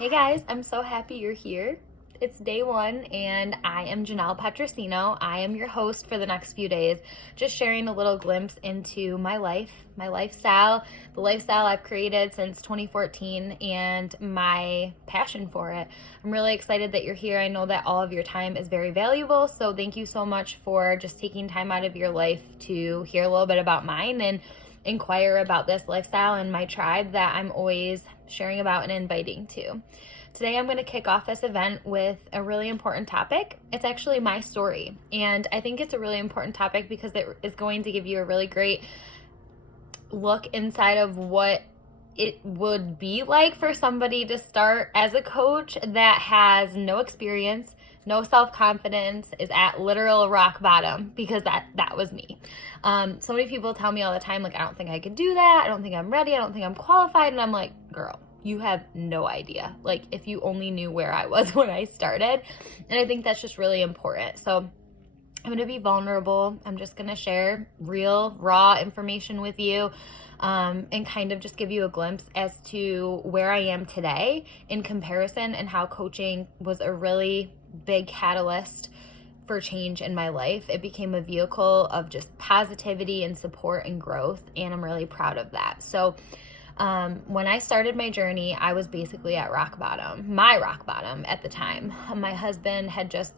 Hey guys, I'm so happy you're here. It's day one, and I am Janelle Petrosino. I am your host for the next few days, just sharing a little glimpse into my life, my lifestyle, the lifestyle I've created since 2014, and my passion for it. I'm really excited that you're here. I know that all of your time is very valuable, so thank you so much for just taking time out of your life to hear a little bit about mine and inquire about this lifestyle and my tribe that I'm always sharing about and inviting to. Today I'm going to kick off this event with a really important topic. It's actually my story, and I think it's a really important topic because it is going to give you a really great look inside of what it would be like for somebody to start as a coach that has no experience, no self-confidence, is at literal rock bottom, because that was me. So many people tell me all the time, like, I don't think I could do that. I don't think I'm ready. I don't think I'm qualified. And I'm like, girl, you have no idea. Like, if you only knew where I was when I started. And I think that's just really important. So I'm going to be vulnerable. I'm just going to share real, raw information with you. And kind of just give you a glimpse as to where I am today in comparison, and how coaching was a really big catalyst for change in my life. It became a vehicle of just positivity and support and growth, and I'm really proud of that. So when I started my journey, I was basically at rock bottom, my rock bottom at the time. My husband had just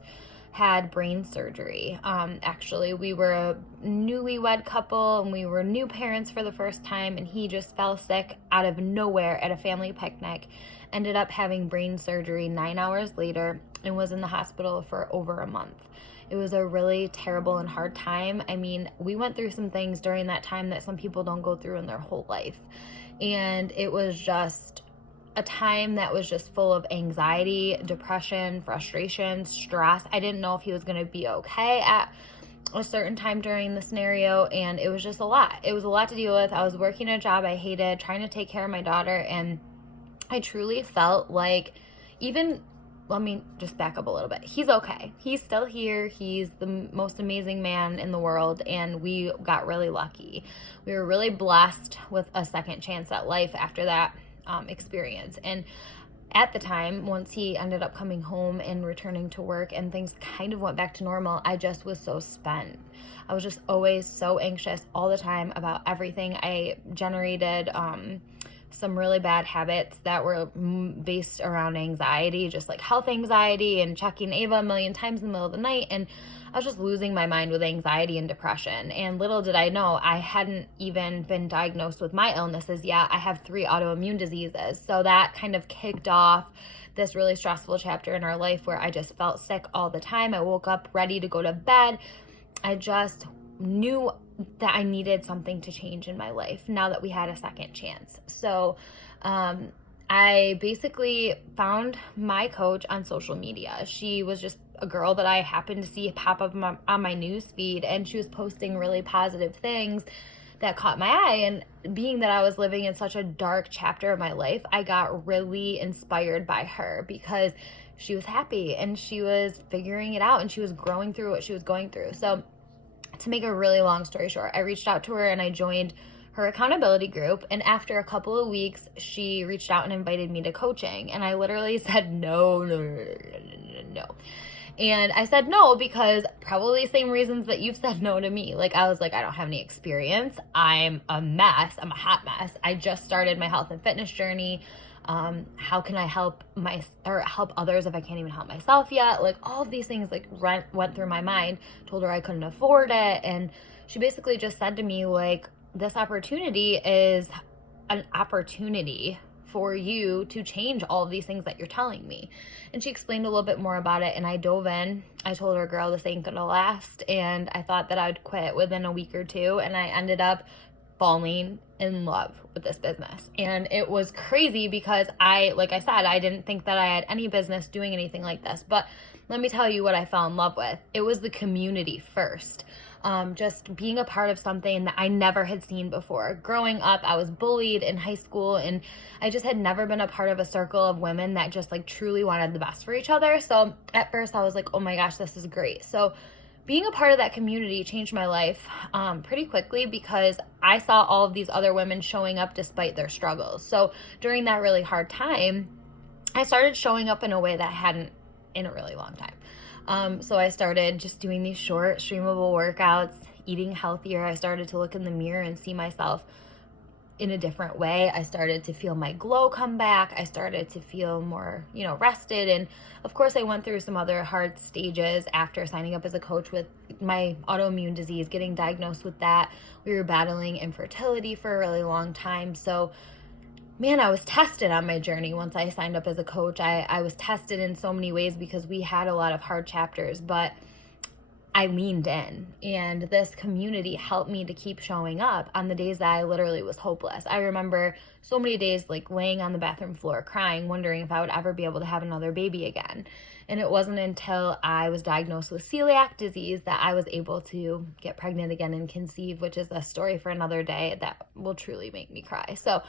had brain surgery. Actually, we were a newlywed couple and we were new parents for the first time, and he just fell sick out of nowhere at a family picnic, ended up having brain surgery 9 hours later, and was in the hospital for over a month. It was a really terrible and hard time. I mean, we went through some things during that time that some people don't go through in their whole life. And it was just a time that was just full of anxiety, depression, frustration, stress. I didn't know if he was going to be okay at a certain time during the scenario, and it was just a lot. It was a lot to deal with. I was working a job I hated, trying to take care of my daughter, and I truly felt like, let me just back up a little bit. He's okay. He's still here. He's the most amazing man in the world, and we got really lucky. We were really blessed with a second chance at life after that experience. And at the time, once he ended up coming home and returning to work and things kind of went back to normal, I just was so spent. I was just always so anxious all the time about everything. I generated some really bad habits that were based around anxiety, just like health anxiety and checking Ava a million times in the middle of the night. And I was just losing my mind with anxiety and depression. And little did I know, I hadn't even been diagnosed with my illnesses yet. I have 3 autoimmune diseases. So that kind of kicked off this really stressful chapter in our life where I just felt sick all the time. I woke up ready to go to bed. I just knew that I needed something to change in my life now that we had a second chance. So I basically found my coach on social media. She was just a girl that I happened to see pop up on my news feed, and she was posting really positive things that caught my eye. And being that I was living in such a dark chapter of my life, I got really inspired by her because she was happy and she was figuring it out and she was growing through what she was going through. So to make a really long story short, I reached out to her and I joined her accountability group. And after a couple of weeks, she reached out and invited me to coaching. And I literally said, no. And I said no because probably the same reasons that you've said no to me. Like, I was like, I don't have any experience. I'm a mess. I'm a hot mess. I just started my health and fitness journey. How can I help help others if I can't even help myself yet? Like, all of these things like went through my mind. Told her I couldn't afford it. And she basically just said to me, like, this opportunity is an opportunity for you to change all of these things that you're telling me. And she explained a little bit more about it, and I dove in. I told her, girl, this ain't gonna last. And I thought that I'd quit within a week or two, and I ended up falling in love with this business. And it was crazy because like I said, I didn't think that I had any business doing anything like this. But let me tell you what I fell in love with. It was the community first. Just being a part of something that I never had seen before. Growing up, I was bullied in high school, and I just had never been a part of a circle of women that just like truly wanted the best for each other. So at first I was like, oh my gosh, this is great. So being a part of that community changed my life pretty quickly because I saw all of these other women showing up despite their struggles. So during that really hard time, I started showing up in a way that I hadn't in a really long time. So I started just doing these short, streamable workouts, eating healthier. I started to look in the mirror and see myself in a different way. I started to feel my glow come back. I started to feel more, rested. And of course, I went through some other hard stages after signing up as a coach with my autoimmune disease, getting diagnosed with that. We were battling infertility for a really long time. So, man, I was tested on my journey once I signed up as a coach. I was tested in so many ways because we had a lot of hard chapters, but I leaned in, and this community helped me to keep showing up on the days that I literally was hopeless. I remember so many days like laying on the bathroom floor crying, wondering if I would ever be able to have another baby again. And it wasn't until I was diagnosed with celiac disease that I was able to get pregnant again and conceive, which is a story for another day that will truly make me cry. So,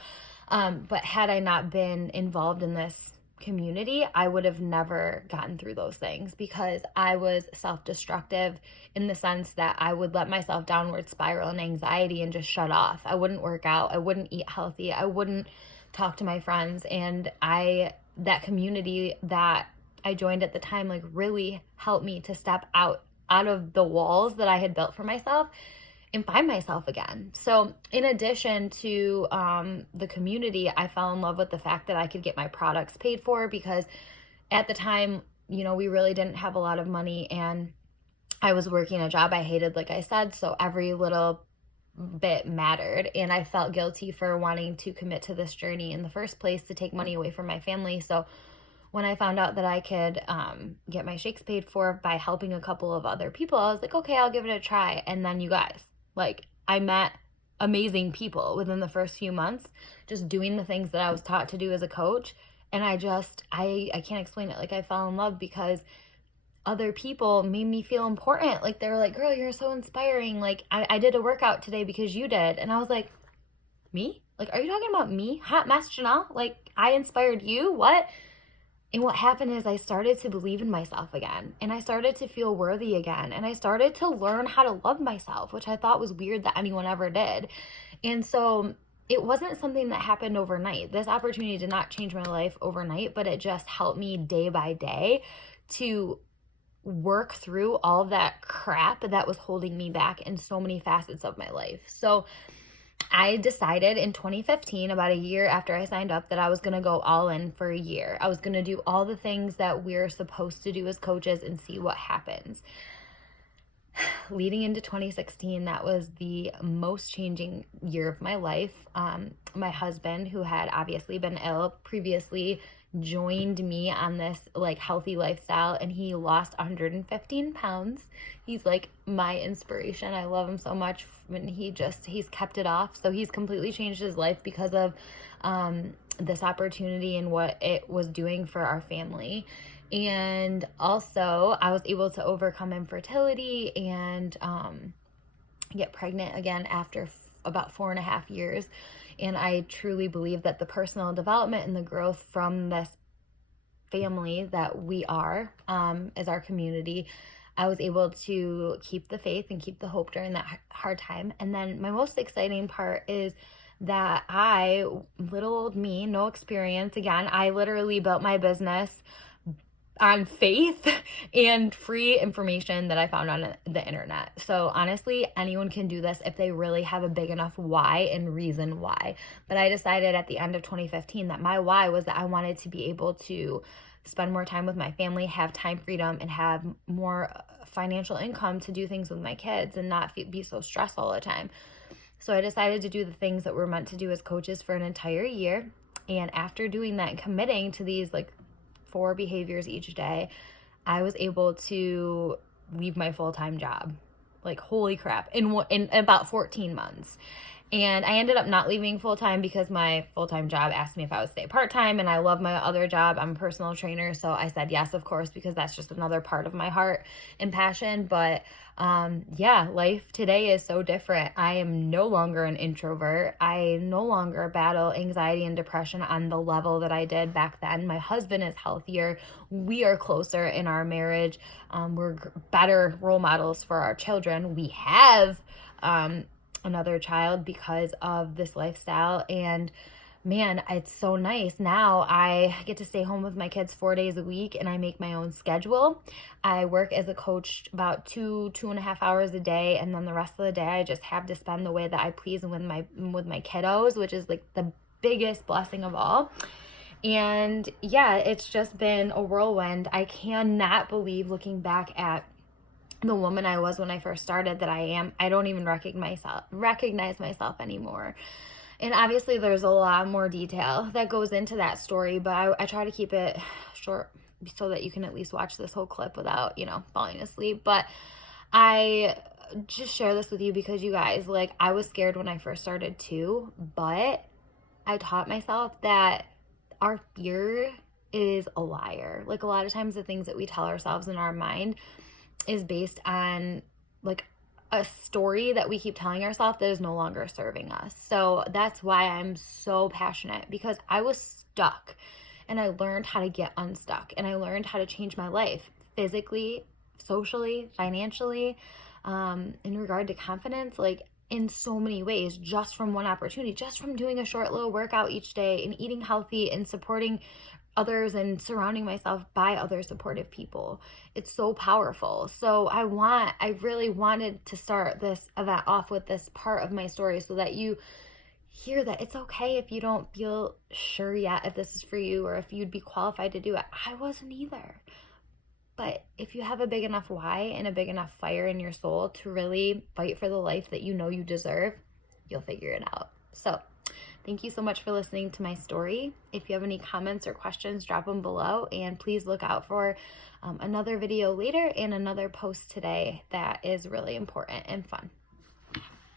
but had I not been involved in this community, I would have never gotten through those things, because I was self-destructive in the sense that I would let myself downward spiral in anxiety and just shut off. I wouldn't work out. I wouldn't eat healthy. I wouldn't talk to my friends. And that community that I joined at the time, like, really helped me to step out of the walls that I had built for myself and find myself again. So in addition to the community, I fell in love with the fact that I could get my products paid for, because at the time, we really didn't have a lot of money, and I was working a job I hated, like I said, so every little bit mattered, and I felt guilty for wanting to commit to this journey in the first place to take money away from my family. So when I found out that I could get my shakes paid for by helping a couple of other people, I was like, okay, I'll give it a try. And then, you guys, I met amazing people within the first few months, just doing the things that I was taught to do as a coach. And I can't explain it. I fell in love because other people made me feel important. They were like, girl, you're so inspiring. I did a workout today because you did. And I was like, me? Are you talking about me? Hot mess Janelle? I inspired you? What? And what happened is I started to believe in myself again, and I started to feel worthy again, and I started to learn how to love myself, which I thought was weird that anyone ever did. And so it wasn't something that happened overnight. This opportunity did not change my life overnight, but it just helped me day by day to work through all of that crap that was holding me back in so many facets of my life. So I decided in 2015, about a year after I signed up, that I was going to go all in for a year. I was going to do all the things that we're supposed to do as coaches and see what happens. Leading into 2016, that was the most changing year of my life. My husband, who had obviously been ill previously, joined me on this healthy lifestyle, and he lost 115 pounds. He's my inspiration. I love him so much, and he's kept it off. So he's completely changed his life because of this opportunity and what it was doing for our family. And also I was able to overcome infertility and get pregnant again after about 4.5 years. And I truly believe that the personal development and the growth from this family that we are, as our community, I was able to keep the faith and keep the hope during that hard time. And then my most exciting part is that little old me, no experience. Again, I literally built my business on faith and free information that I found on the internet. So honestly, anyone can do this if they really have a big enough why and reason why. But I decided at the end of 2015 that my why was that I wanted to be able to spend more time with my family, have time freedom, and have more financial income to do things with my kids and not be so stressed all the time. So I decided to do the things that we're meant to do as coaches for an entire year. And after doing that and committing to these 4 behaviors each day, I was able to leave my full-time job. Holy crap, in about 14 months. And I ended up not leaving full-time because my full-time job asked me if I would stay part-time, and I love my other job. I'm a personal trainer, so I said yes, of course, because that's just another part of my heart and passion. But life today is so different. I am no longer an introvert. I no longer battle anxiety and depression on the level that I did back then. My husband is healthier. We are closer in our marriage. We're better role models for our children. We have another child because of this lifestyle, and man, it's so nice. Now I get to stay home with my kids 4 days a week and I make my own schedule. I work as a coach about 2.5 hours a day, and then the rest of the day I just have to spend the way that I please with my kiddos, which is like the biggest blessing of all. And yeah, it's just been a whirlwind. I cannot believe, looking back at the woman I was when I first started, that I don't even recognize myself anymore. And obviously there's a lot more detail that goes into that story, but I try to keep it short so that you can at least watch this whole clip without, falling asleep. But I just share this with you because, you guys, like, I was scared when I first started too, but I taught myself that our fear is a liar. Like, a lot of times the things that we tell ourselves in our mind is based on like a story that we keep telling ourselves that is no longer serving us. So that's why I'm so passionate, because I was stuck and I learned how to get unstuck, and I learned how to change my life physically, socially, financially, in regard to confidence, like in so many ways, just from one opportunity, just from doing a short little workout each day and eating healthy and supporting others and surrounding myself by other supportive people. It's so powerful. So I really wanted to start this event off with this part of my story so that you hear that it's okay if you don't feel sure yet if this is for you or if you'd be qualified to do it. I wasn't either. But if you have a big enough why and a big enough fire in your soul to really fight for the life that you know you deserve, you'll figure it out. So thank you so much for listening to my story. If you have any comments or questions, drop them below, and please look out for another video later and another post today that is really important and fun.